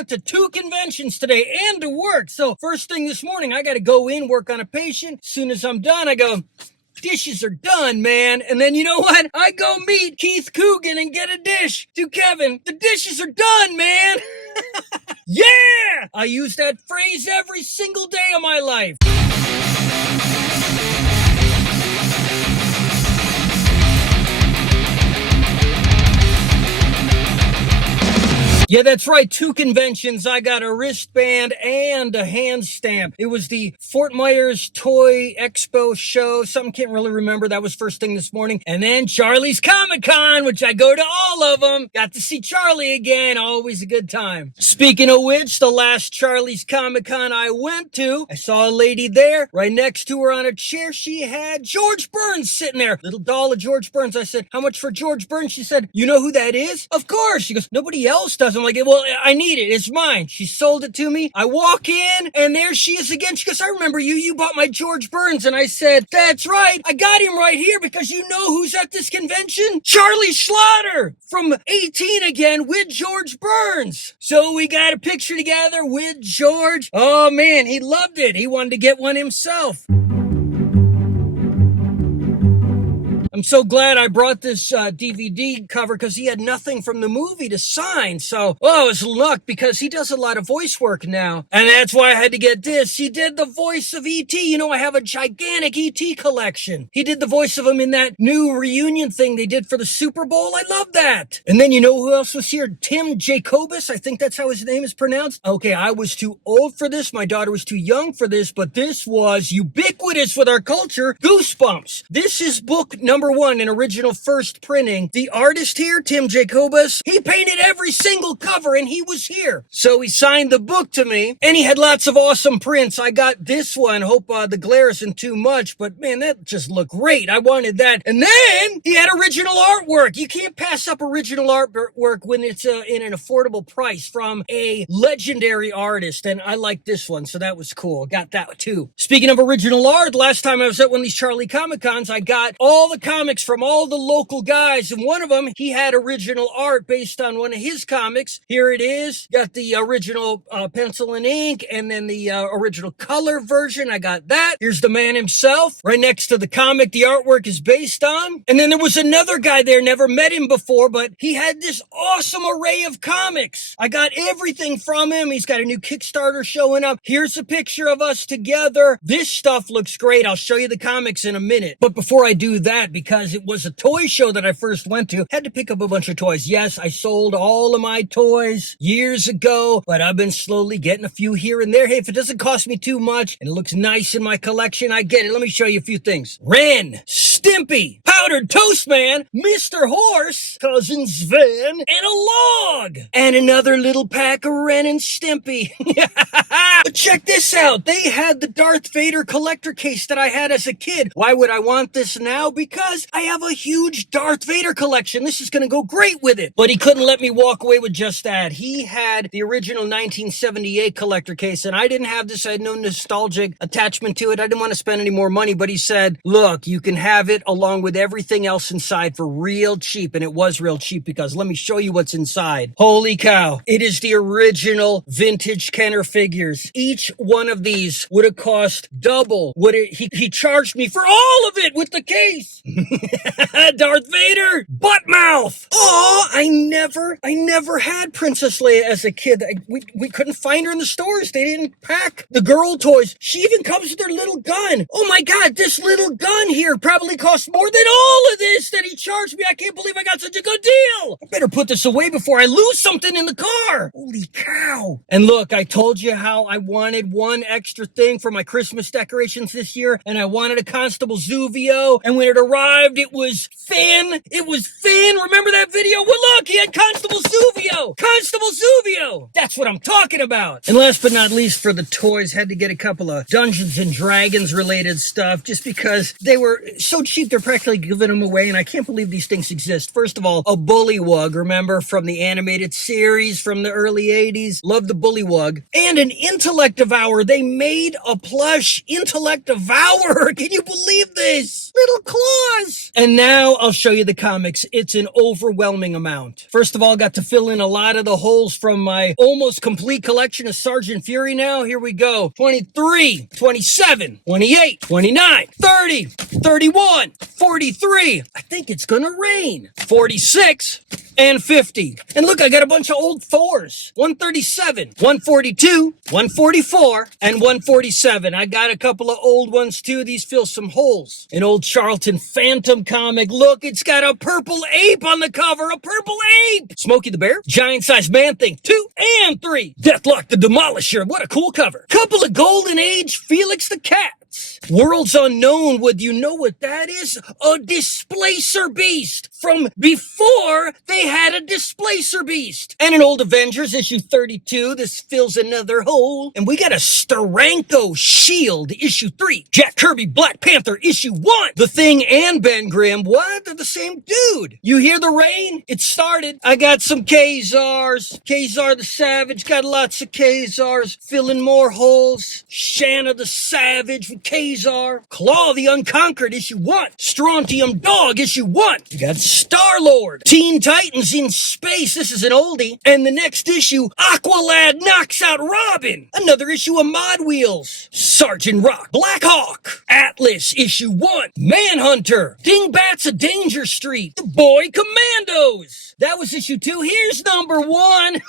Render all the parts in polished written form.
went to 2 conventions today and to work. So first thing this morning, I got to go in, work on a patient. As soon as I'm done, I go, dishes are done, man. And then you know what? I go meet Keith Coogan and get a dish to Kevin. The dishes are done, man. Yeah! I use that phrase every single day of my life. Yeah, that's right. 2 conventions. I got a wristband and a hand stamp. It was the Fort Myers Toy Expo show. Something can't really remember. That was first thing this morning. And then Charlie's Comic Con, which I go to all of them. Got to see Charlie again. Always a good time. Speaking of which, the last Charlie's Comic Con I went to, I saw a lady there. Right next to her on a chair, she had George Burns sitting there. Little doll of George Burns. I said, how much for George Burns? She said, you know who that is? Of course. She goes, nobody else does. I'm like, well, I need it. It's mine. She sold it to me. I walk in, and there she is again. She goes, I remember you. You bought my George Burns. And I said, that's right. I got him right here because you know who's at this convention? Charlie Schlatter from 18 again with George Burns. So we got a picture together with George. Oh, man, he loved it. He wanted to get one himself. I'm so glad I brought this DVD cover because he had nothing from the movie to sign. So, it's luck because he does a lot of voice work now. And that's why I had to get this. He did the voice of E.T. You know, I have a gigantic E.T. collection. He did the voice of him in that new reunion thing they did for the Super Bowl. I love that. And then you know who else was here? Tim Jacobus. I think that's how his name is pronounced. Okay, I was too old for this. My daughter was too young for this. But this was ubiquitous with our culture. Goosebumps. This is book number 1 in original first printing. The artist here, Tim Jacobus, he painted every single cover and he was here. So he signed the book to me and he had lots of awesome prints. I got this one. Hope the glare isn't too much, but man, that just looked great. I wanted that. And then he had original artwork. You can't pass up original artwork when it's in an affordable price from a legendary artist. And I like this one. So that was cool. Got that too. Speaking of original art, last time I was at one of these Charlie Comic Cons, I got all the comics from all the local guys, and one of them, he had original art based on one of his comics. Here it is. Got the original pencil and ink, and then the original color version. I got that. Here's the man himself, right next to the comic the artwork is based on. And then there was another guy there, never met him before, but he had this awesome array of comics. I got everything from him. He's got a new Kickstarter showing up. Here's a picture of us together. This stuff looks great. I'll show you the comics in a minute. But before I do that, because it was a toy show that I first went to, had to pick up a bunch of toys. Yes, I sold all of my toys years ago, but I've been slowly getting a few here and there. Hey, if it doesn't cost me too much and it looks nice in my collection, I get it. Let me show you a few things. Ren, Stimpy, Powdered Toast Man, Mr. Horse, Cousin Sven, and a log. And another little pack of Ren and Stimpy. But check this out. They had the Darth Vader collector case that I had as a kid. Why would I want this now? Because I have a huge Darth Vader collection. This is going to go great with it. But he couldn't let me walk away with just that. He had the original 1978 collector case, and I didn't have this. I had no nostalgic attachment to it. I didn't want to spend any more money, but he said, look, you can have it along with everything else inside for real cheap. And it was real cheap because let me show you what's inside. Holy cow. It is the original vintage Kenner figures. Each one of these would have cost double what he charged me for all of it with the case. Darth Vader, butt mouth. Oh, I never had Princess Leia as a kid. We couldn't find her in the stores. They didn't pack the girl toys. She even comes with her little gun. Oh my God, this little gun here probably costs more than all of this that he charged me. I can't believe I got such a good deal. I better put this away before I lose something in the car. Holy cow. And look, I told you how I wanted one extra thing for my Christmas decorations this year, and I wanted a Constable Zuvio, and when it arrived, it was Finn. It was Finn. Remember that video? Well, look, he had Constable Zuvio. Constable Zuvio. That's what I'm talking about. And last but not least, for the toys, had to get a couple of Dungeons and Dragons related stuff just because they were so cheap, they're practically giving them away, and I can't believe these things exist. First of all, a Bullywug, remember, from the animated series from the early 80s? Love the Bullywug. And an Intellect Devourer. They made a plush Intellect Devourer. Can you believe this? Little claws. And now I'll show you the comics. It's an overwhelming amount. First of all, got to fill in a lot of the holes from my almost complete collection of Sergeant Fury now. Here we go. 23, 27, 28, 29, 30, 31, 43. I think it's gonna rain. 46 and 50. And look, I got a bunch of old Thors. 137, 142, 144, and 147. I got a couple of old ones too. These fill some holes. An old Charlton Phantom comic. Look, it's got a purple ape on the cover. A purple ape. Smokey the Bear. Giant-sized Man-Thing 2 and 3. Deathlock the Demolisher. What a cool cover. Couple of Golden Age Felix the Cat. Worlds Unknown, would you know what that is? A Displacer Beast from before they had a Displacer Beast. And an old Avengers issue 32. This fills another hole. And we got a Steranko Shield issue 3. Jack Kirby Black Panther issue 1. The Thing and Ben Grimm. What? They're the same dude. You hear the rain? It started. I got some Khazars. Khazar the Savage. Got lots of Khazars. Filling more holes. Shanna the Savage. Khazar, Claw the Unconquered, issue 1. Strontium Dog, issue 1. You got Star-Lord, Teen Titans in Space, this is an oldie. And the next issue, Aqualad knocks out Robin. Another issue of Mod Wheels. Sergeant Rock, Black Hawk, Atlas, issue 1. Manhunter, Dingbats of Danger Street, The Boy Commandos. That was issue 2. Here's number 1.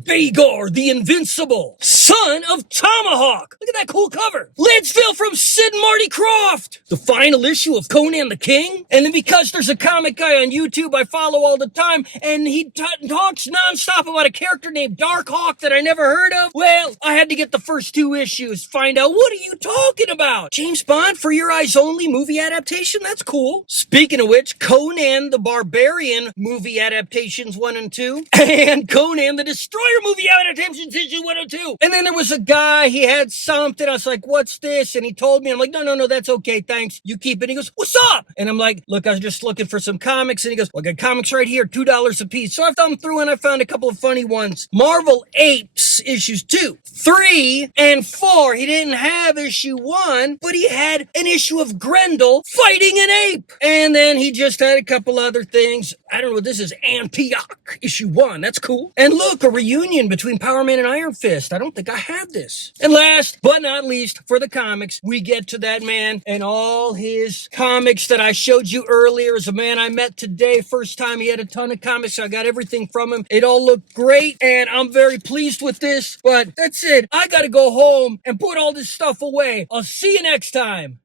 Bagor the Invincible, Son of Tomahawk. Look at that cool cover. Lidsville from Sid and Marty Krofft. The final issue of Conan the King. And then because there's a comic guy on YouTube I follow all the time, and he talks nonstop about a character named Darkhawk that I never heard of, well, I had to get the first 2 issues, find out what are you talking about. James Bond For Your Eyes Only movie adaptation? That's cool. Speaking of which, Conan the Barbarian movie adaptations 1 and 2, and Conan the Destroyer movie adaptations issue 1 and 2. And then there was a guy, he had something, I was like, what's this? And he told me, I'm like, no, that's okay, thanks, you keep it. And he goes, what's up? And I'm like, look, I was just looking for some comics. And he goes, well, I got comics right here, $2 a piece. So I thumbed through and I found a couple of funny ones. Marvel Apes issues 2, 3, and 4. He didn't have issue 1, but he had an issue of Grendel fighting an ape. And then he just had a couple other things. I don't know what this is. Antioch issue 1. That's cool. And look, a reunion between Power Man and Iron Fist. I don't think I have this. And last but not least, for the comics, we get to that man and all his comics that I showed you earlier. Is a man I met today. First time he had a ton of comics. So I got everything from him. It all looked great, and I'm very pleased with this. But that's it. I gotta go home and put all this stuff away. I'll see you next time.